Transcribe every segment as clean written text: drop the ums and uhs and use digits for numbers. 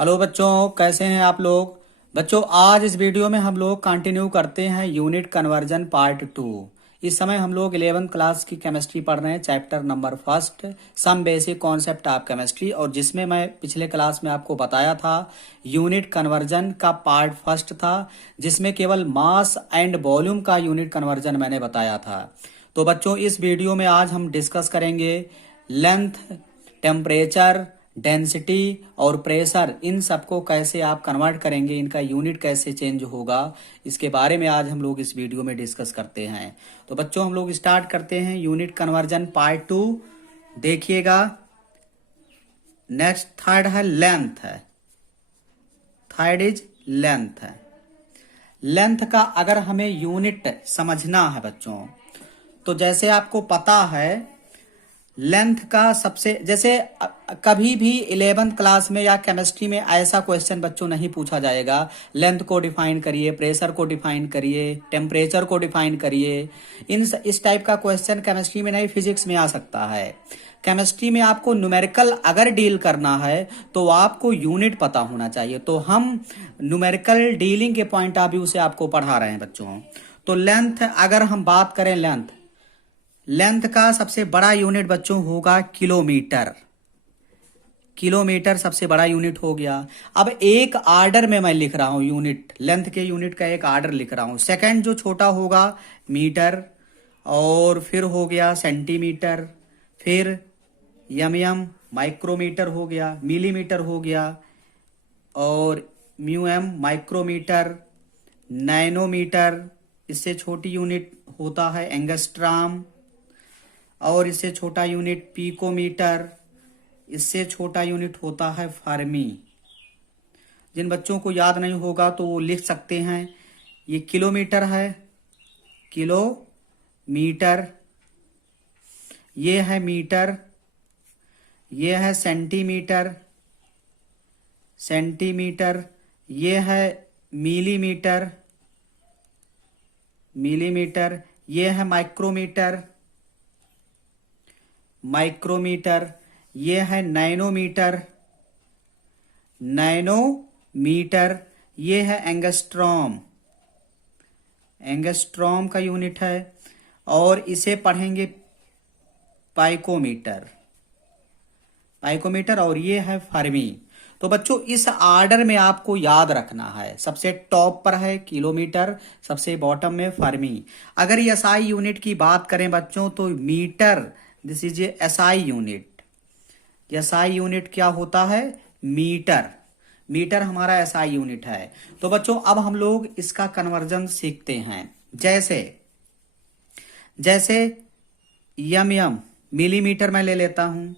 Hello बच्चों, कैसे हैं आप लोग। बच्चों, आज इस वीडियो में हम लोग कंटिन्यू करते हैं यूनिट कन्वर्जन पार्ट 2। इस समय हम लोग 11th क्लास की केमिस्ट्री पढ़ रहे हैं, chapter number first, some basic concept of chemistry. और जिसमें मैं पिछले क्लास में आपको बताया था यूनिट कन्वर्जन का पार्ट फर्स्ट था, जिसमें केवल मास एंड वॉल्यूम का यूनिट कन्वर्जन मैंने बताया था। तो बच्चों, इस वीडियो में आज हम डिस्कस करेंगे लेंथ, टेम्परेचर, डेंसिटी और प्रेशर, इन सबको कैसे आप कन्वर्ट करेंगे, इनका यूनिट कैसे चेंज होगा, इसके बारे में आज हम लोग इस वीडियो में डिस्कस करते हैं। तो बच्चों, हम लोग स्टार्ट करते हैं यूनिट कन्वर्जन पार्ट 2। देखिएगा, नेक्स्ट थर्ड है लेंथ है। थर्ड इज लेंथ है। लेंथ का अगर हमें यूनिट समझना है बच्चों, तो जैसे आपको पता है लेंथ का सबसे, जैसे कभी भी 11th क्लास में या केमिस्ट्री में ऐसा क्वेश्चन बच्चों नहीं पूछा जाएगा लेंथ को डिफाइन करिए, प्रेशर को डिफाइन करिए, टेम्परेचर को डिफाइन करिए। इस टाइप का क्वेश्चन केमिस्ट्री में नहीं, फिजिक्स में आ सकता है। केमिस्ट्री में आपको न्यूमेरिकल अगर डील करना है तो आपको यूनिट पता होना चाहिए। तो हम न्यूमेरिकल डीलिंग के पॉइंट ऑफ व्यू से आपको पढ़ा रहे हैं बच्चों। तो लेंथ, अगर हम बात करें लेंथ का सबसे बड़ा यूनिट बच्चों होगा किलोमीटर। किलोमीटर सबसे बड़ा यूनिट हो गया। अब एक आर्डर में मैं लिख रहा हूं यूनिट, लेंथ के यूनिट का एक आर्डर लिख रहा हूं। सेकंड जो छोटा होगा मीटर, और फिर हो गया सेंटीमीटर, फिर एम माइक्रोमीटर हो गया, मिलीमीटर हो गया, और म्यूएम माइक्रोमीटर, नैनोमीटर, इससे छोटी यूनिट होता है एंगस्ट्राम, और इससे छोटा यूनिट पिकोमीटर, इससे छोटा यूनिट होता है फर्मी। जिन बच्चों को याद नहीं होगा तो वो लिख सकते हैं, ये किलोमीटर है, किलोमीटर, ये है मीटर, ये है सेंटीमीटर, सेंटीमीटर, ये है मिलीमीटर, मिलीमीटर, ये है माइक्रोमीटर, माइक्रोमीटर, ये है नैनोमीटर, नैनोमीटर, ये है एंगस्ट्रॉम, एंगस्ट्रॉम का यूनिट है, और इसे पढ़ेंगे पाइकोमीटर, पाइकोमीटर, और ये है फर्मी। तो बच्चों, इस आर्डर में आपको याद रखना है, सबसे टॉप पर है किलोमीटर, सबसे बॉटम में फर्मी। अगर एसआई यूनिट की बात करें बच्चों तो metre, this is a SI unit. SI unit क्या होता है? मीटर। मीटर हमारा एसआई यूनिट है। तो बच्चों, अब हम लोग इसका कन्वर्जन सीखते हैं। जैसे जैसे यम मिलीमीटर में ले लेता हूं,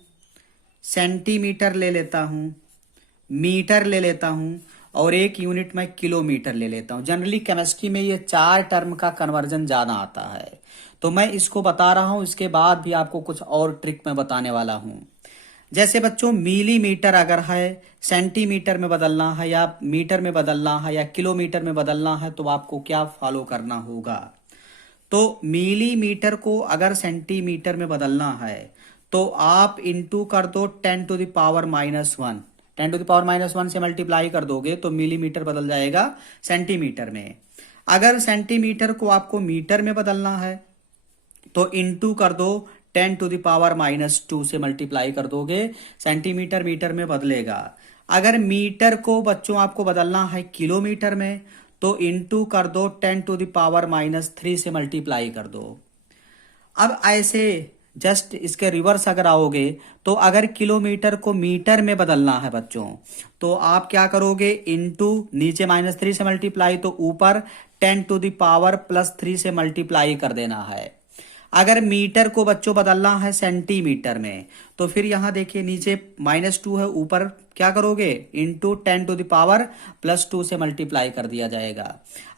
सेंटीमीटर ले लेता हूं, मीटर ले लेता हूं, और एक यूनिट में किलोमीटर ले लेता हूं। जनरली केमिस्ट्री में ये 4 टर्म का कन्वर्जन ज्यादा आता है, तो मैं इसको बता रहा हूं। इसके बाद भी आपको कुछ और ट्रिक मैं बताने वाला हूं। जैसे बच्चों, मिलीमीटर अगर है, सेंटीमीटर में बदलना है, या मीटर में बदलना है, या किलोमीटर में बदलना है, तो आपको क्या फॉलो करना होगा? तो मिलीमीटर को अगर सेंटीमीटर में बदलना है तो आप इंटू कर दो 10 to the power -1। 10 to the power -1 से मल्टीप्लाई कर दोगे तो मिलीमीटर बदल जाएगा सेंटीमीटर में। अगर सेंटीमीटर को आपको मीटर में बदलना है तो इंटू कर दो 10 टू द पावर -2 से मल्टीप्लाई कर दोगे, सेंटीमीटर मीटर में बदलेगा। अगर मीटर को बच्चों आपको बदलना है किलोमीटर में तो इंटू कर दो 10 टू द पावर -3 से मल्टीप्लाई कर दो। अब ऐसे जस्ट इसके रिवर्स अगर आओगे तो अगर किलोमीटर को मीटर में बदलना है बच्चों तो आप क्या करोगे? इंटू नीचे -3 से मल्टीप्लाई, तो ऊपर 10 टू द पावर +3 से मल्टीप्लाई कर देना है। अगर मीटर को बच्चों बदलना है सेंटीमीटर में तो फिर यहां देखिए नीचे -2 है, ऊपर क्या करोगे? इंटू 10 टू द पावर +2 से मल्टीप्लाई कर दिया जाएगा।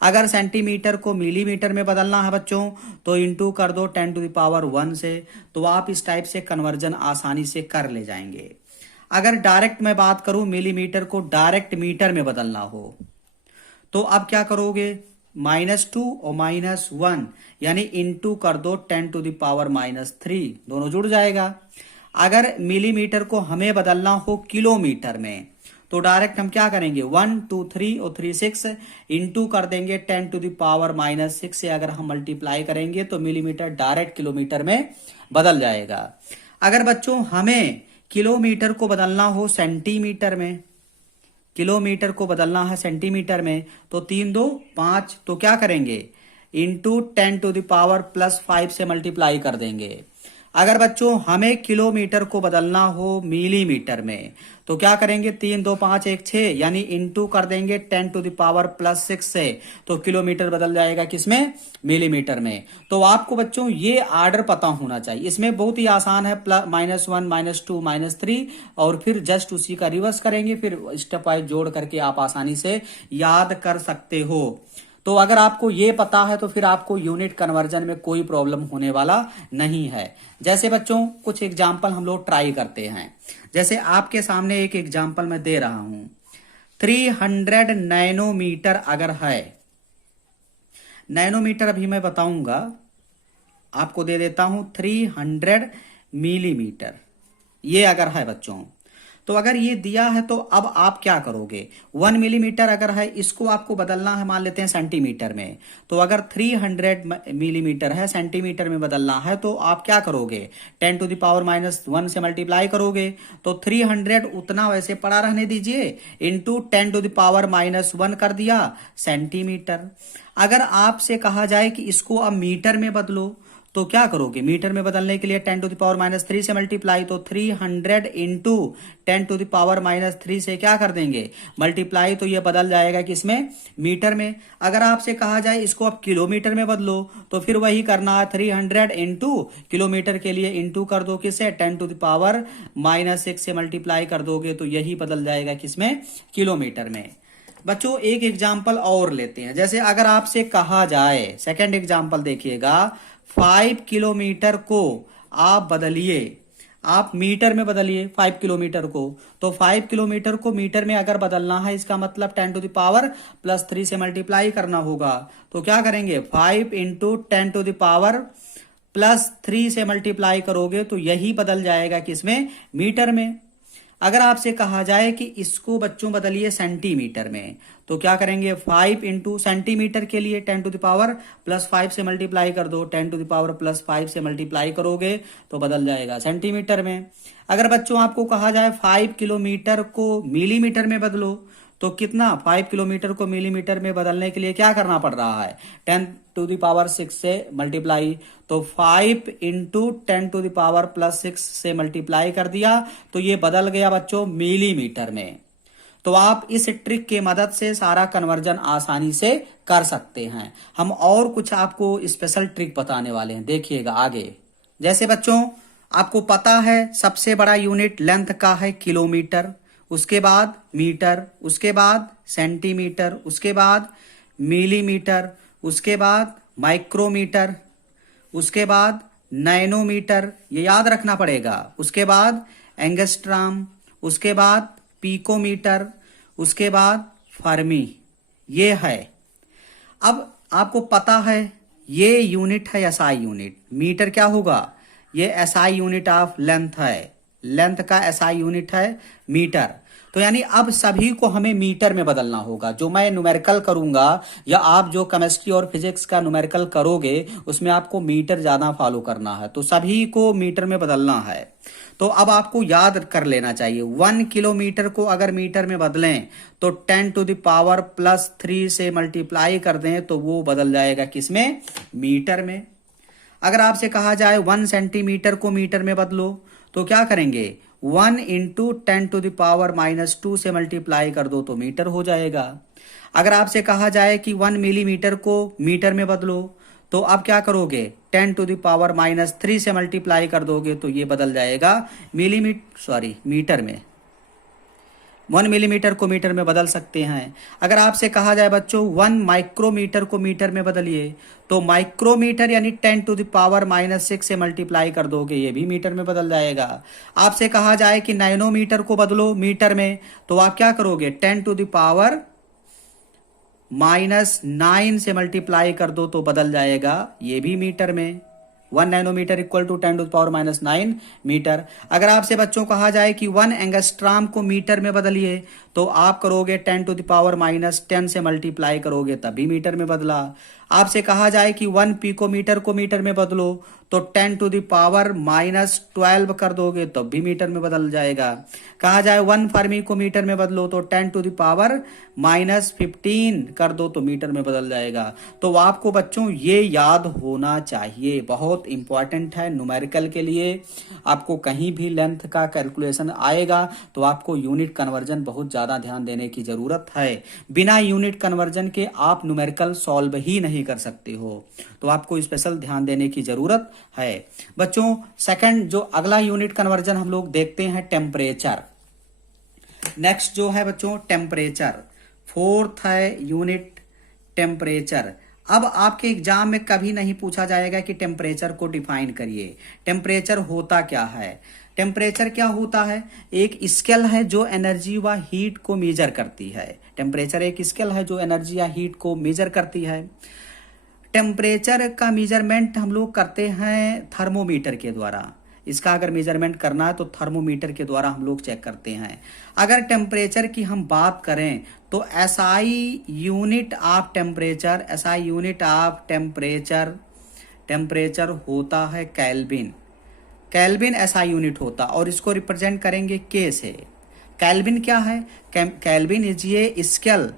अगर सेंटीमीटर को मिलीमीटर में बदलना है बच्चों तो इंटू कर दो 10 टू द पावर 1 से। तो आप इस टाइप से कन्वर्जन आसानी से कर ले जाएंगे। अगर डायरेक्ट मैं बात करूं, मिलीमीटर को डायरेक्ट मीटर में बदलना हो तो अब क्या करोगे? -2 और -1 यानी इंटू कर दो 10 टू द पावर -3, दोनों जुड़ जाएगा। अगर मिलीमीटर को हमें बदलना हो किलोमीटर में तो डायरेक्ट हम क्या करेंगे 1 2 3 और 3 6 इंटू कर देंगे 10⁻⁻⁶ से अगर हम मल्टीप्लाई करेंगे तो मिलीमीटर डायरेक्ट किलोमीटर में बदल जाएगा। अगर बच्चों हमें किलोमीटर को बदलना हो सेंटीमीटर में, किलोमीटर को बदलना है सेंटीमीटर में, तो 3 2 5, तो क्या करेंगे इंटू 10⁻+5 से मल्टीप्लाई कर देंगे। अगर बच्चों हमें किलोमीटर को बदलना हो मिलीमीटर में, तो क्या करेंगे 3 2 5 1 6 यानी इंटू कर देंगे 10⁻+6 से, तो किलोमीटर बदल जाएगा किसमें मिलीमीटर में। तो आपको बच्चों ये आर्डर पता होना चाहिए। इसमें बहुत ही आसान है, -1 -2 -3 और फिर जस्ट उसी का रिवर्स करेंगे, फिर स्टेप वाइज जोड़ करके आप आसानी से याद कर सकते हो। तो अगर आपको ये पता है तो फिर आपको यूनिट कन्वर्जन में कोई प्रॉब्लम होने वाला नहीं है। जैसे बच्चों कुछ एग्जाम्पल हम लोग ट्राई करते हैं। जैसे आपके सामने एक एग्जाम्पल मैं दे रहा हूं, 300 नैनोमीटर अगर है, नैनोमीटर अभी मैं बताऊंगा, आपको दे देता हूं 300 मिलीमीटर, ये अगर है बच्चों, तो अगर ये दिया है तो अब आप क्या करोगे 1 मिलीमीटर अगर है, इसको आपको बदलना है मान लेते हैं सेंटीमीटर में, तो अगर 300 मिलीमीटर है सेंटीमीटर में बदलना है तो आप क्या करोगे 10⁻⁻1 से मल्टीप्लाई करोगे, तो 300 उतना वैसे पड़ा रहने दीजिए इंटू 10⁻⁻1 कर दिया सेंटीमीटर। अगर आपसे कहा जाए कि इसको अब मीटर में बदलो तो क्या करोगे, मीटर में बदलने के लिए 10⁻⁻3 से मल्टीप्लाई, तो 300 इंटू 10⁻⁻3 से क्या कर देंगे मल्टीप्लाई, तो ये बदल जाएगा किसमें मीटर में। अगर आपसे कहा जाए इसको आप किलोमीटर में बदलो तो फिर वही करना है, 300 इंटू किलोमीटर के लिए इंटू कर दो किससे 10⁻⁻6 से मल्टीप्लाई कर दोगे, तो यही बदल जाएगा किसमें किलोमीटर में। बच्चों एक एग्जाम्पल और लेते हैं। जैसे अगर आपसे कहा जाए, सेकंड एग्जाम्पल देखिएगा, 5 किलोमीटर को आप बदलिए, आप मीटर में बदलिए 5 किलोमीटर को, तो 5 किलोमीटर को मीटर में अगर बदलना है इसका मतलब 10⁻+3 से मल्टीप्लाई करना होगा। तो क्या करेंगे 5 इंटू 10⁻+3 से मल्टीप्लाई करोगे तो यही बदल जाएगा किसमें मीटर में। अगर आपसे कहा जाए कि इसको बच्चों बदलिए सेंटीमीटर में, तो क्या करेंगे 5 इंटू सेंटीमीटर के लिए 10⁻+5 से मल्टीप्लाई कर दो, 10⁻+5 से मल्टीप्लाई करोगे तो बदल जाएगा सेंटीमीटर में। अगर बच्चों आपको कहा जाए 5 किलोमीटर को मिलीमीटर में बदलो, तो कितना 5 किलोमीटर को मिलीमीटर में बदलने के लिए क्या करना पड़ रहा है 10⁻6 से मल्टीप्लाई, तो 5 इंटू 10⁻+6 से मल्टीप्लाई कर दिया तो ये बदल गया बच्चों मिलीमीटर में। तो आप इस ट्रिक के मदद से सारा कन्वर्जन आसानी से कर सकते हैं। हम और कुछ आपको स्पेशल ट्रिक बताने वाले हैं, देखिएगा आगे। जैसे बच्चों आपको पता है सबसे बड़ा यूनिट लेंथ का है किलोमीटर, उसके बाद मीटर, उसके बाद सेंटीमीटर, उसके बाद मिलीमीटर, उसके बाद माइक्रोमीटर, उसके बाद नैनोमीटर, ये याद रखना पड़ेगा, उसके बाद एंगस्ट्राम, उसके बाद पिकोमीटर, उसके बाद फर्मी, ये है। अब आपको पता है ये यूनिट है एसआई यूनिट, मीटर क्या होगा ये एसआई यूनिट ऑफ लेंथ है, लेंथ का एसआई यूनिट है मीटर। तो यानी अब सभी को हमें मीटर में बदलना होगा। जो मैं न्यूमेरिकल करूंगा या आप जो केमिस्ट्री और फिजिक्स का न्यूमेरिकल करोगे उसमें आपको मीटर ज्यादा फॉलो करना है, तो सभी को मीटर में बदलना है। तो अब आपको याद कर लेना चाहिए 1 किलोमीटर को अगर मीटर में बदलें तो 10⁻+3 से मल्टीप्लाई कर दें तो वो बदल जाएगा किसमें मीटर में। अगर आपसे कहा जाए 1 सेंटीमीटर को मीटर में बदलो तो क्या करेंगे 1 इंटू 10⁻⁻2 से मल्टीप्लाई कर दो तो मीटर हो जाएगा। अगर आपसे कहा जाए कि 1 मिलीमीटर को मीटर में बदलो तो अब क्या करोगे 10⁻⁻3 से मल्टीप्लाई कर दोगे तो ये बदल जाएगा मीटर में। 1 मिलीमीटर को मीटर में बदल सकते हैं। अगर आपसे कहा जाए बच्चों 1 माइक्रोमीटर को मीटर में बदलिए तो माइक्रोमीटर यानी 10⁻6 से मल्टीप्लाई कर दोगे ये भी मीटर में बदल जाएगा। आपसे कहा जाए कि नैनोमीटर को बदलो मीटर में तो आप क्या करोगे 10⁻⁻9 से मल्टीप्लाई कर दो तो बदल जाएगा ये भी मीटर में। 1 नैनोमीटर इक्वल टू 10⁻⁹ मीटर। अगर आपसे बच्चों कहा जाए कि 1 एंगस्ट्राम को मीटर में बदलिए, तो आप करोगे 10⁻⁻10 से मल्टीप्लाई करोगे तभी मीटर में बदला। आपसे कहा जाए कि 1 पिकोमीटर को मीटर में बदलो, तो 10⁻⁻12 कर दोगे तब भी मीटर में बदल जाएगा। कहा जाए 1 फर्मी को मीटर में बदलो, तो 10⁻⁻15 कर दो तो मीटर में बदल जाएगा। तो आपको बच्चों ये याद होना चाहिए, बहुत इंपॉर्टेंट है न्यूमेरिकल के लिए। आपको कहीं भी लेंथ का कैलकुलेशन आएगा तो आपको यूनिट कन्वर्जन बहुत ज्यादा ध्यान देने की जरूरत है। बिना यूनिट कन्वर्जन के आप न्यूमेरिकल सॉल्व ही नहीं कर सकते हो, तो आपको स्पेशल ध्यान देने की जरूरत है। बच्चों सेकंड जो अगला यूनिट कन्वर्जन हम लोग देखते हैं टेम्परेचर। नेक्स्ट जो है बच्चों टेम्परेचर, फोर्थ है यूनिट टेम्परेचर। अब आपके एग्जाम में कभी नहीं पूछा जाएगा कि टेम्परेचर को डिफाइन करिए। टेम्परेचर होता क्या है? टेम्परेचर क्या होता है? एक स्केल है जो एनर्जी व हीट को मेजर करती है। टेम्परेचर एक स्केल है जो एनर्जी या हीट को मेजर करती है। टेम्परेचर का मेजरमेंट हम लोग करते हैं थर्मोमीटर के द्वारा। इसका अगर मेजरमेंट करना है तो थर्मोमीटर के द्वारा हम लोग चेक करते हैं। अगर टेम्परेचर की हम बात करें तो SI unit of temperature, SI unit of temperature होता है केल्विन। केल्विन एसआई यूनिट होता और इसको रिप्रेजेंट करेंगे के से। केल्विन क्या है? केल्विन इज ये स्केल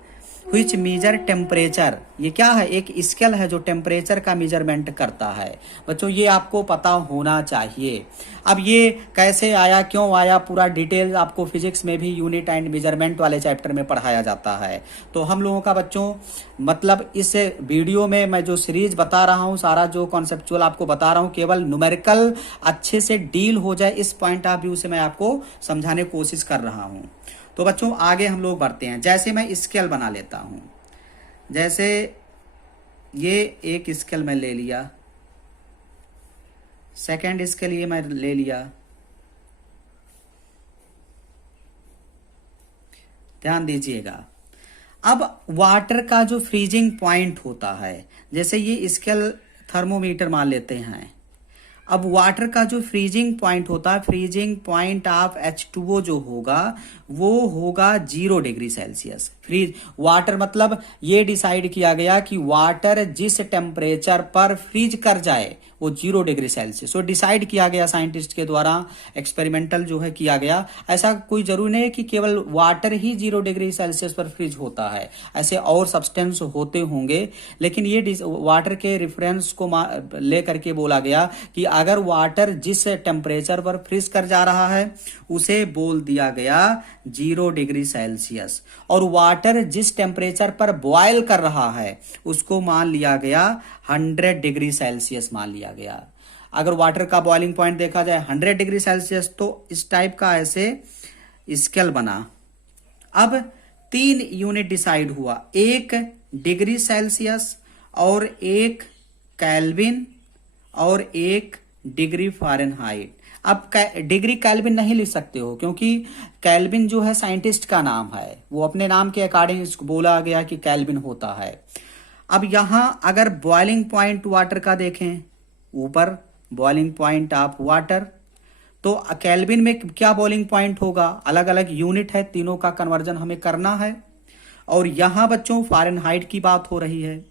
व्हिच मेजर टेम्परेचर। ये क्या है? एक स्केल है जो टेम्परेचर का मेजरमेंट करता है। बच्चों ये आपको पता होना चाहिए। अब ये कैसे आया, क्यों आया, पूरा डिटेल आपको फिजिक्स में भी यूनिट एंड मेजरमेंट वाले चैप्टर में पढ़ाया जाता है। तो हम लोगों का बच्चों मतलब इस वीडियो में मैं जो सीरीज बता रहा हूँ, सारा जो कॉन्सेप्चुअल आपको बता रहा हूँ, केवल न्यूमेरिकल अच्छे से डील हो जाए इस पॉइंट ऑफ व्यू से मैं आपको समझाने की कोशिश कर रहा हूँ। तो बच्चों आगे हम लोग बढ़ते हैं। जैसे मैं स्केल बना लेता हूं, जैसे ये एक स्केल मैं ले लिया, सेकंड स्केल ये मैं ले लिया। ध्यान दीजिएगा। अब वाटर का जो फ्रीजिंग पॉइंट होता है, जैसे ये स्केल थर्मोमीटर मान लेते हैं। अब वाटर का जो फ्रीजिंग पॉइंट होता है, फ्रीजिंग पॉइंट ऑफ H2O जो होगा वो होगा 0 डिग्री सेल्सियस। फ्रीज वाटर मतलब ये डिसाइड किया गया कि वाटर जिस टेम्परेचर पर फ्रीज कर जाए वो 0 डिग्री सेल्सियस, वो डिसाइड किया गया साइंटिस्ट के द्वारा, एक्सपेरिमेंटल जो है किया गया। ऐसा कोई जरूरी नहीं है कि केवल वाटर ही 0 डिग्री सेल्सियस पर फ्रीज होता है, ऐसे और सब्सटेंस होते होंगे। लेकिन ये वाटर के रेफरेंस को लेकर के बोला गया कि अगर वाटर जिस टेम्परेचर पर फ्रीज कर जा रहा है उसे बोल दिया गया 0 डिग्री सेल्सियस, और वाटर जिस टेम्परेचर पर बॉयल कर रहा है उसको मान लिया गया 100 डिग्री सेल्सियस मान लिया गया। अगर वाटर का बॉइलिंग पॉइंट देखा जाए 100 डिग्री सेल्सियस, तो इस टाइप का ऐसे स्केल बना। अब 3 यूनिट डिसाइड हुआ, एक डिग्री सेल्सियस और एक केल्विन और एक डिग्री फ़ारेनहाइट। अब डिग्री केल्विन नहीं लिख सकते हो क्योंकि केल्विन जो है साइंटिस्ट का नाम है, वो अपने नाम के अकॉर्डिंग इसको बोला गया कि केल्विन होता है। अब यहां अगर बॉइलिंग पॉइंट वाटर का देखें, ऊपर बॉइलिंग पॉइंट ऑफ वाटर, तो केल्विन में क्या बॉइलिंग पॉइंट होगा? अलग अलग यूनिट है, तीनों का कन्वर्जन हमें करना है। और यहां बच्चों फ़ारेनहाइट की बात हो रही है।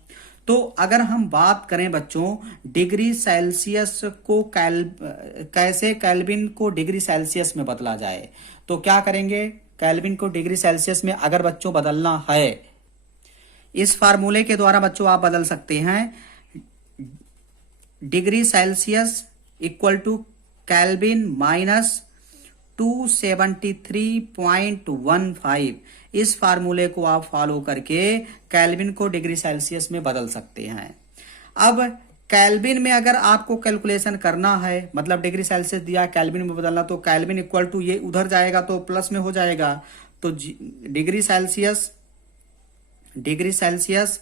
तो अगर हम बात करें बच्चों डिग्री सेल्सियस को कैसे केल्विन को डिग्री सेल्सियस में बदला जाए, तो क्या करेंगे? केल्विन को डिग्री सेल्सियस में अगर बच्चों बदलना है, इस फार्मूले के द्वारा बच्चों आप बदल सकते हैं। Degree Celsius equal to kelvin minus 273.15। इस फार्मूले को आप फॉलो करके केल्विन को डिग्री सेल्सियस में बदल सकते हैं। अब केल्विन में अगर आपको कैलकुलेशन करना है, मतलब डिग्री सेल्सियस दिया केल्विन में बदलना, तो केल्विन इक्वल टू ये उधर जाएगा तो प्लस में हो जाएगा, तो डिग्री सेल्सियस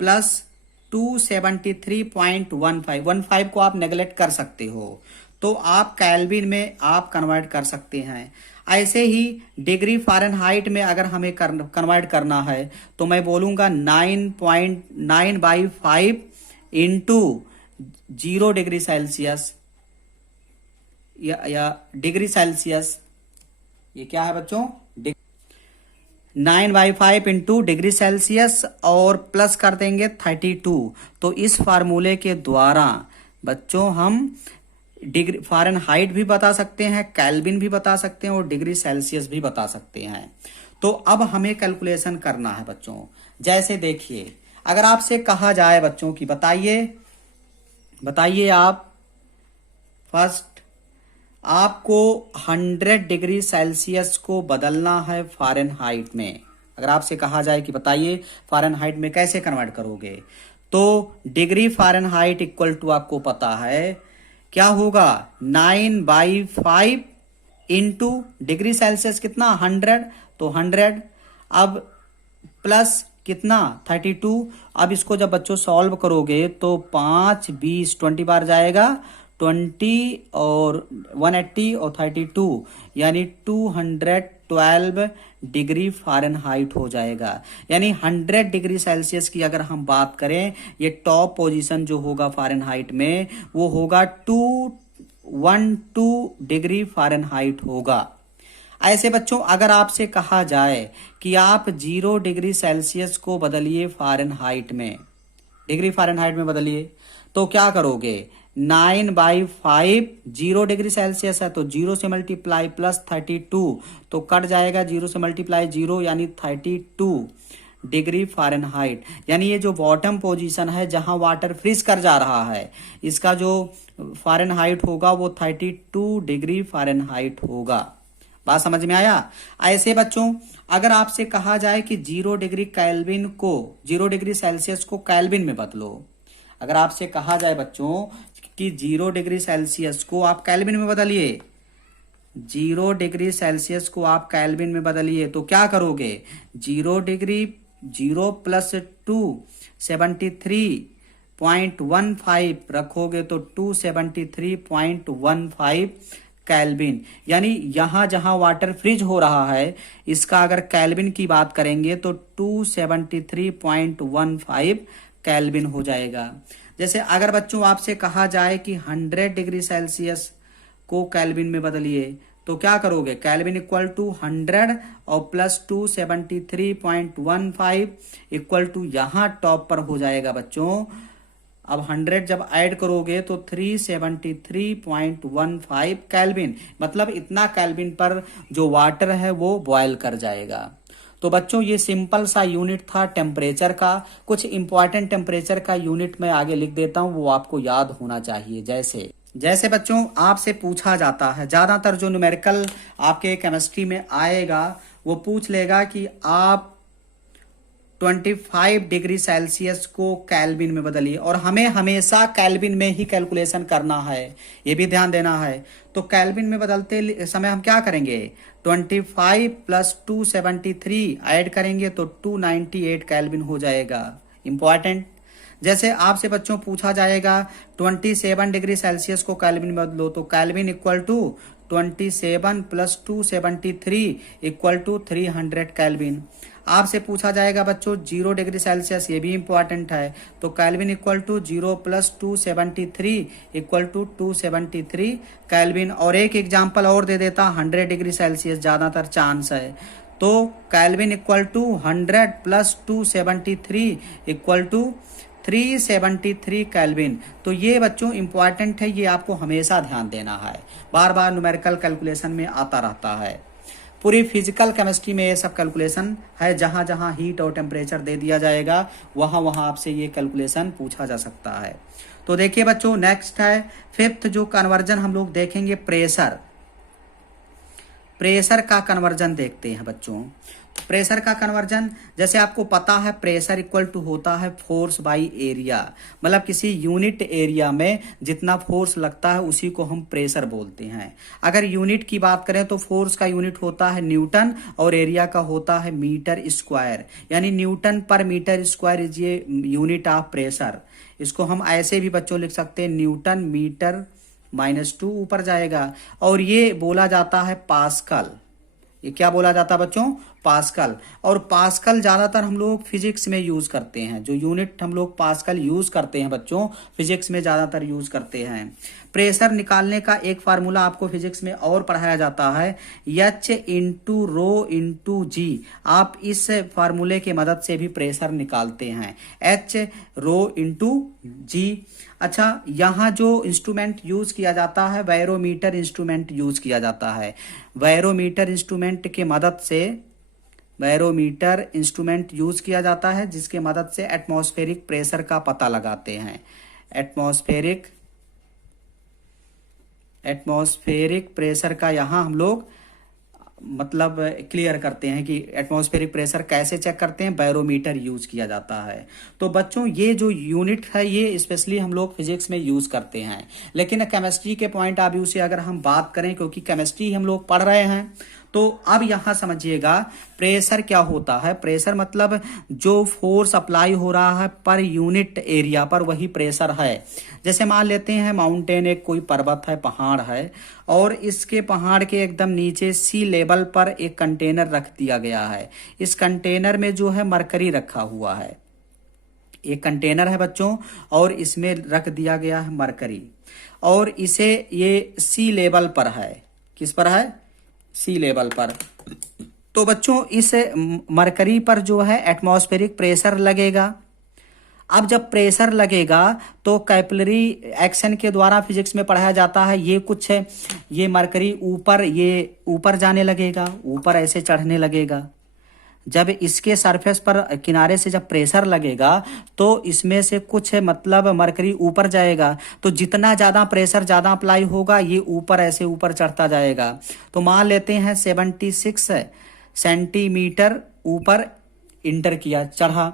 प्लस 273.15 को आप नेगलेक्ट कर सकते हो, तो आप केल्विन में आप कन्वर्ट कर सकते हैं। ऐसे ही डिग्री फ़ारेनहाइट में अगर हमें कन्वर्ट करना है तो मैं बोलूंगा 9.9/5 इंटू 0 डिग्री सेल्सियस या डिग्री सेल्सियस, ये क्या है बच्चों, 9/5 इंटू डिग्री सेल्सियस और प्लस कर देंगे 32। तो इस फार्मूले के द्वारा बच्चों हम डिग्री फ़ारेनहाइट भी बता सकते हैं, केल्विन भी बता सकते हैं और डिग्री सेल्सियस भी बता सकते हैं। तो अब हमें कैलकुलेशन करना है बच्चों। जैसे देखिए, अगर आपसे कहा जाए बच्चों कि बताइए आप फर्स्ट, आपको 100 डिग्री सेल्सियस को बदलना है फ़ारेनहाइट में। अगर आपसे कहा जाए कि बताइए फ़ारेनहाइट में कैसे कन्वर्ट करोगे, तो डिग्री फ़ारेनहाइट इक्वल टू आपको पता है क्या होगा, 9/5 इंटू डिग्री सेल्सियस कितना 100, तो 100, अब प्लस कितना 32। अब इसको जब बच्चों सॉल्व करोगे तो 5 20 20 बार जाएगा, 20 और 180 और 32 यानी 212 डिग्री फ़ारेनहाइट हो जाएगा। यानी 100 डिग्री सेल्सियस की अगर हम बात करें, ये टॉप पोजीशन जो होगा फ़ारेनहाइट में वो होगा 212 डिग्री फ़ारेनहाइट होगा। ऐसे बच्चों अगर आपसे कहा जाए कि आप 0 डिग्री सेल्सियस को बदलिए फ़ारेनहाइट में, डिग्री फ़ारेनहाइट में बदलिए, तो क्या करोगे, 9/5 0 डिग्री सेल्सियस है तो 0 से मल्टीप्लाई प्लस 32, तो कट जाएगा 0 से मल्टीप्लाई 0 यानी 32 डिग्री फ़ारेनहाइट। यानी ये जो बॉटम पोजीशन है जहां वाटर फ्रीज कर जा रहा है, इसका जो फ़ारेनहाइट होगा वो 32 डिग्री फ़ारेनहाइट होगा। बात समझ में आया। ऐसे बच्चों अगर आपसे कहा जाए कि 0 डिग्री सेल्सियस को केल्विन में बदलो, अगर आपसे कहा जाए बच्चों कि 0 डिग्री सेल्सियस को आप केल्विन में बदलिए, 0 डिग्री सेल्सियस को आप केल्विन में बदलिए, तो क्या करोगे, 0 प्लस 2 73.15 रखोगे तो 273.15 केल्विन। यानी यहां जहां वाटर फ्रीज हो रहा है इसका अगर केल्विन की बात करेंगे तो 273.15 केल्विन हो जाएगा। जैसे अगर बच्चों आपसे कहा जाए कि 100 डिग्री सेल्सियस को केल्विन में बदलिए, तो क्या करोगे, केल्विन इक्वल टू 100 और प्लस 273.15 इक्वल टू यहां टॉप पर हो जाएगा बच्चों। अब 100 जब ऐड करोगे तो 373.15 केल्विन, मतलब इतना केल्विन पर जो वाटर है वो बॉयल कर जाएगा। तो बच्चों ये सिंपल सा यूनिट था टेम्परेचर का। कुछ इंपॉर्टेंट टेम्परेचर का यूनिट मैं आगे लिख देता हूं, वो आपको याद होना चाहिए। जैसे बच्चों आपसे पूछा जाता है, ज्यादातर जो न्यूमेरिकल आपके केमिस्ट्री में आएगा वो पूछ लेगा कि आप 25 डिग्री सेल्सियस को केल्विन में बदलिए, और हमें हमेशा केल्विन में ही कैलकुलेशन करना है, ये भी ध्यान देना है। तो केल्विन में बदलते समय हम क्या करेंगे, 25 प्लस 273 ऐड करेंगे तो 298 केल्विन हो जाएगा। इंपॉर्टेंट। जैसे आपसे बच्चों पूछा जाएगा 27 डिग्री सेल्सियस को केल्विन में बदलो, तो kelvin equal to 27 plus 273 equal to 300 kelvin. आपसे पूछा जाएगा बच्चों 0 डिग्री सेल्सियस, ये भी इंपॉर्टेंट है, तो kelvin equal to 0 plus 273 equal to 273 kelvin. और एक एग्जांपल और दे देता, 100 डिग्री सेल्सियस ज्यादातर चांस है, तो kelvin equal to 100 plus 273 equal to 373 kelvin. तो ये बच्चों इंपॉर्टेंट है, ये आपको हमेशा ध्यान देना है, बार बार न्यूमेरिकल कैलकुलेशन में आता रहता है। पूरी फिजिकल केमिस्ट्री में ये सब कैलकुलेशन है, जहां जहां हीट और टेम्परेचर दे दिया जाएगा वहां वहां आपसे ये कैलकुलेशन पूछा जा सकता है। तो देखिए बच्चों नेक्स्ट है 5th जो कन्वर्जन हम लोग देखेंगे, प्रेशर का कन्वर्जन देखते हैं बच्चों। प्रेशर का कन्वर्जन, जैसे आपको पता है प्रेशर इक्वल टू होता है फोर्स बाई एरिया, मतलब किसी यूनिट एरिया में जितना फोर्स लगता है उसी को हम प्रेशर बोलते हैं। अगर यूनिट की बात करें तो फोर्स का यूनिट होता है न्यूटन और एरिया का होता है मीटर स्क्वायर, यानी न्यूटन पर मीटर स्क्वायर इज ये यूनिट ऑफ प्रेशर। इसको हम ऐसे भी बच्चों लिख सकते हैं, न्यूटन मीटर -2 ऊपर जाएगा, और ये बोला जाता है पास्कल। ये क्या बोला जाता है बच्चों, पास्कल। और पास्कल ज़्यादातर हम लोग फिजिक्स में यूज़ करते हैं, जो यूनिट हम लोग पास्कल यूज़ करते हैं बच्चों, फिजिक्स में ज़्यादातर यूज़ करते हैं। प्रेशर निकालने का एक फार्मूला आपको फिजिक्स में और पढ़ाया जाता है, एच इंटू रो इंटू जी। आप इस फार्मूले की मदद से भी प्रेशर निकालते हैं, एच रो इंटू जी। अच्छा, यहाँ जो इंस्ट्रूमेंट यूज किया जाता है बैरोमीटर इंस्ट्रूमेंट यूज किया जाता है। बैरोमीटर इंस्ट्रूमेंट के मदद से बैरोमीटर इंस्ट्रूमेंट यूज किया जाता है, जिसके मदद से एटमॉस्फेरिक प्रेशर का पता लगाते हैं। एटमॉस्फेरिक प्रेशर का यहाँ हम लोग मतलब क्लियर करते हैं कि एटमॉस्फेरिक प्रेशर कैसे चेक करते हैं, बैरोमीटर यूज किया जाता है। तो बच्चों ये जो यूनिट है ये स्पेशली हम लोग फिजिक्स में यूज करते हैं, लेकिन केमिस्ट्री के पॉइंट ऑफ व्यू से अगर हम बात करें, क्योंकि केमिस्ट्री हम लोग पढ़ रहे हैं, तो अब यहां समझिएगा प्रेशर क्या होता है। प्रेशर मतलब जो फोर्स अप्लाई हो रहा है पर यूनिट एरिया पर, वही प्रेशर है। जैसे मान लेते हैं माउंटेन, एक कोई पर्वत है, पहाड़ है, और इसके पहाड़ के एकदम नीचे सी लेवल पर एक कंटेनर रख दिया गया है। इस कंटेनर में जो है मरकरी रखा हुआ है, एक कंटेनर है बच्चों, और इसमें रख दिया गया है मरकरी, और इसे ये सी लेवल पर है। किस पर है? सी लेवल पर। तो बच्चों इस मरकरी पर जो है एटमॉस्फेरिक प्रेशर लगेगा। अब जब प्रेशर लगेगा तो कैपिलरी एक्शन के द्वारा फिजिक्स में पढ़ाया जाता है, ये कुछ है, ये मरकरी ऊपर जाने लगेगा, ऊपर ऐसे चढ़ने लगेगा। जब इसके सरफेस पर किनारे से जब प्रेशर लगेगा तो इसमें से कुछ मतलब मरकरी ऊपर जाएगा, तो जितना ज़्यादा प्रेशर ज़्यादा अप्लाई होगा ये ऊपर ऐसे ऊपर चढ़ता जाएगा। तो मान लेते हैं 76 सेंटीमीटर ऊपर इंटर किया, चढ़ा।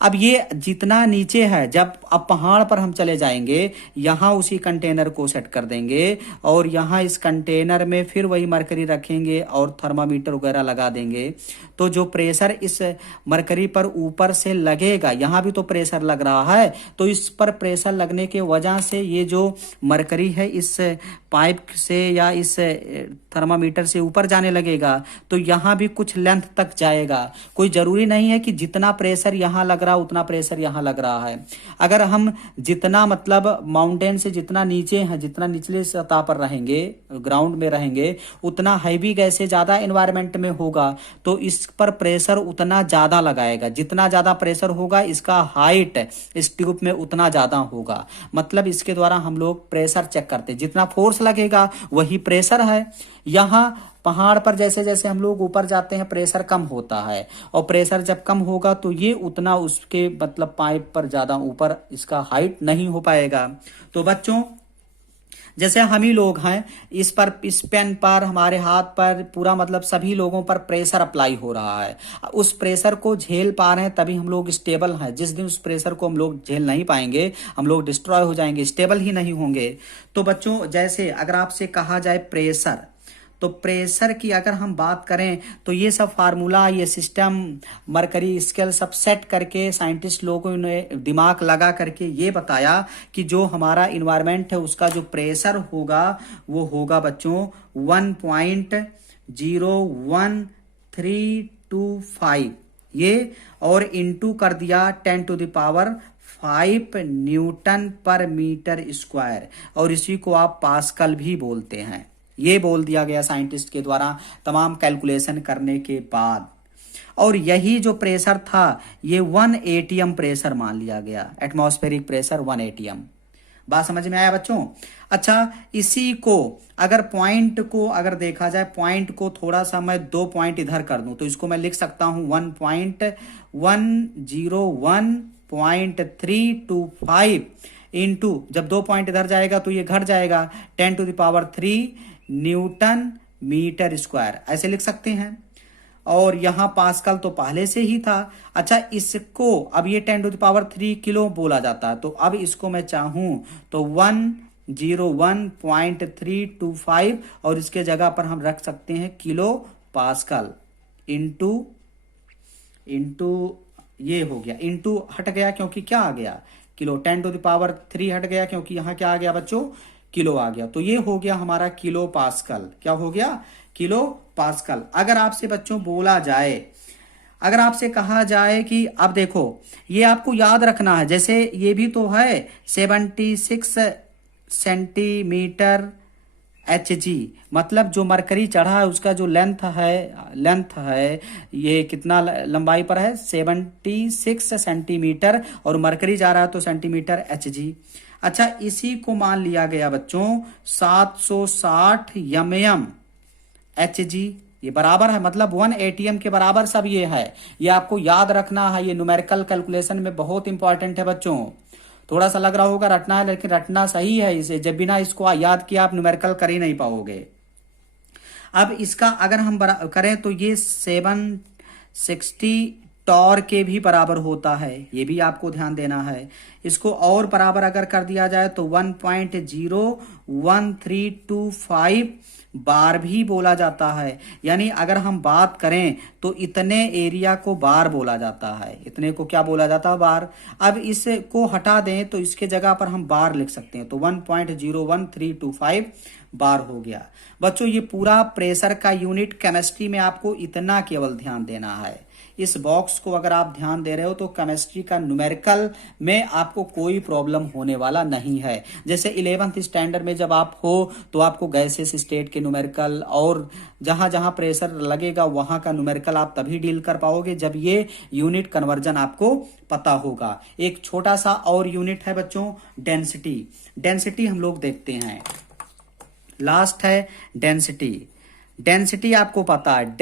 अब ये जितना नीचे है, जब अब पहाड़ पर हम चले जाएंगे, यहाँ उसी कंटेनर को सेट कर देंगे, और यहाँ इस कंटेनर में फिर वही मरकरी रखेंगे और थर्मामीटर वगैरह लगा देंगे। तो जो प्रेशर इस मरकरी पर ऊपर से लगेगा, यहाँ भी तो प्रेशर लग रहा है, तो इस पर प्रेशर लगने के वजह से ये जो मरकरी है इस पाइप से या इस थर्मामीटर से ऊपर जाने लगेगा, तो यहाँ भी कुछ लेंथ तक जाएगा। कोई जरूरी नहीं है कि जितना प्रेशर यहाँ लग रहा उतना प्रेशर यहाँ लग रहा है। अगर हम जितना मतलब माउंटेन से जितना नीचे हैं, जितना निचले सतह पर रहेंगे, ग्राउंड में रहेंगे, उतना हैवी गैसें ज़्यादा एनवायरनमेंट में होगा, तो इस पर प्रेशर उतना ज़्यादा लगाएगा। जितना ज़्यादा प्रेशर होगा इसका हाइट इस ट्यूब में उतना ज़्यादा होगा। मतलब इसके द्वारा हम लोग प्रेशर चेक करते हैं, जितना फोर्स लगेगा वही प्रेशर है। यहाँ पहाड़ पर जैसे जैसे हम लोग ऊपर जाते हैं प्रेशर कम होता है, और प्रेशर जब कम होगा तो ये उतना उसके मतलब पाइप पर ज़्यादा ऊपर इसका हाइट नहीं हो पाएगा। तो बच्चों जैसे हम ही लोग हैं, इस पर इस पेन पर हमारे हाथ पर पूरा मतलब सभी लोगों पर प्रेशर अप्लाई हो रहा है। उस प्रेशर को झेल पा रहे हैं तभी हम लोग स्टेबल हैं। जिस दिन उस प्रेशर को हम लोग झेल नहीं पाएंगे, हम लोग डिस्ट्रॉय हो जाएंगे, स्टेबल ही नहीं होंगे। तो बच्चों जैसे अगर आपसे कहा जाए प्रेशर, तो प्रेशर की अगर हम बात करें तो ये सब फार्मूला, ये सिस्टम, मरकरी स्केल सब सेट करके साइंटिस्ट लोगों ने दिमाग लगा करके ये बताया कि जो हमारा इन्वायरमेंट है उसका जो प्रेशर होगा वो होगा बच्चों 1.01325 ये, और इंटू कर दिया 10⁵ न्यूटन पर मीटर स्क्वायर, और इसी को आप पास्कल भी बोलते हैं। ये बोल दिया गया साइंटिस्ट के द्वारा तमाम कैलकुलेशन करने के बाद। और यही जो प्रेशर था ये 1 atm प्रेशर मान लिया गया, एटमॉस्फेरिक प्रेशर 1 atm। बात समझ में आया बच्चों? अच्छा, इसी को अगर पॉइंट को अगर देखा जाए, पॉइंट को थोड़ा सा मैं 2 पॉइंट इधर कर दूं तो इसको मैं लिख सकता हूं 1.101.325 इंटू, जब 2 पॉइंट इधर जाएगा तो ये घट जाएगा 10⁵ न्यूटन मीटर स्क्वायर, ऐसे लिख सकते हैं। और यहां पास्कल तो पहले से ही था। अच्छा, इसको अब ये 10⁵ किलो बोला जाता है, तो अब इसको मैं चाहूं तो 101.325 और इसके जगह पर हम रख सकते हैं किलो पास्कल इंटू ये हो गया, इंटू हट गया क्योंकि क्या आ गया, किलो। 10⁵ हट गया क्योंकि यहां क्या आ गया बच्चों, किलो आ गया। तो ये हो गया हमारा किलो पास्कल। क्या हो गया? Kilo pascal. अगर आपसे बच्चों बोला जाए, अगर आपसे कहा जाए कि अब देखो ये आपको याद रखना है, जैसे ये भी तो है 76 सेंटीमीटर HG, मतलब जो मरकरी चढ़ा है उसका जो लेंथ है ये कितना लंबाई पर है 76 सेंटीमीटर, और मरकरी जा रहा है तो सेंटीमीटर HG। अच्छा, इसी को मान लिया गया बच्चों 760 mm HG, ये बराबर है, मतलब 1 ATM के बराबर सब ये है। ये आपको याद रखना है, ये न्यूमेरिकल कैलकुलेशन में बहुत इंपॉर्टेंट है बच्चों। थोड़ा सा लग रहा होगा रटना है, लेकिन रटना सही है इसे, जब बिना इसको याद किया आप न्यूमेरिकल कर ही नहीं पाओगे। अब इसका अगर हम करें तो ये 760 टॉर के भी बराबर होता है, ये भी आपको ध्यान देना है। इसको और बराबर अगर कर दिया जाए तो 1.01325 बार भी बोला जाता है। यानी अगर हम बात करें तो इतने एरिया को बार बोला जाता है, इतने को क्या बोला जाता है, बार। अब इसको हटा दें तो इसके जगह पर हम बार लिख सकते हैं, तो 1.01325 बार हो गया। बच्चों ये पूरा प्रेशर का यूनिट, केमिस्ट्री में आपको इतना केवल ध्यान देना है। इस बॉक्स को अगर आप ध्यान दे रहे हो तो केमिस्ट्री का न्यूमेरिकल में आपको कोई प्रॉब्लम होने वाला नहीं है। जैसे 11th स्टैंडर्ड में जब आप हो तो आपको गैसेस स्टेट के न्यूमेरिकल और जहां जहां प्रेशर लगेगा वहां का न्यूमेरिकल आप तभी डील कर पाओगे जब ये यूनिट कन्वर्जन आपको पता होगा। एक छोटा सा और यूनिट है बच्चों, डेंसिटी। डेंसिटी हम लोग देखते हैं, लास्ट है डेंसिटी। डेंसिटी आपको पता है,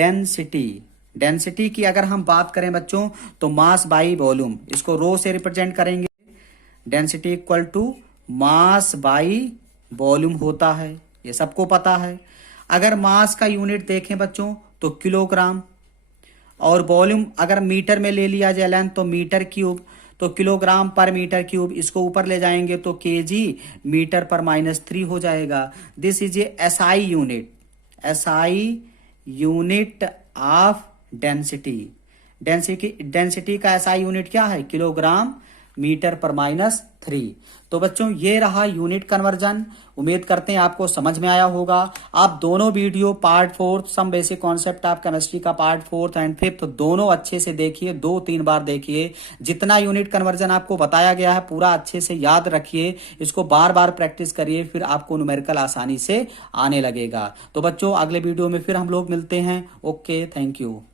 डेंसिटी की अगर हम बात करें बच्चों तो मास बाई वॉल्यूम, इसको रो से रिप्रेजेंट करेंगे। Density equal to mass by volume होता है, ये सबको पता है। अगर मास का यूनिट देखें बच्चों तो किलोग्राम, और वॉल्यूम अगर मीटर में ले लिया जाए लेंथ तो मीटर क्यूब, तो किलोग्राम पर मीटर क्यूब, इसको ऊपर ले जाएंगे तो केजी मीटर पर -3 हो जाएगा। This is A SI unit, SI unit of density. Density का SI यूनिट क्या है, किलोग्राम मीटर पर -3। तो बच्चों ये रहा यूनिट कन्वर्जन। उम्मीद करते हैं आपको समझ में आया होगा। आप दोनों video part 4 some basic concept of chemistry का पार्ट 4 एंड 5 दोनों अच्छे से देखिए, 2-3 बार देखिए। जितना यूनिट कन्वर्जन आपको बताया गया है पूरा अच्छे से याद रखिए, इसको बार बार प्रैक्टिस करिए, फिर आपको न्यूमेरिकल आसानी से आने लगेगा। तो बच्चों अगले वीडियो में फिर हम लोग मिलते हैं। Okay, thank you.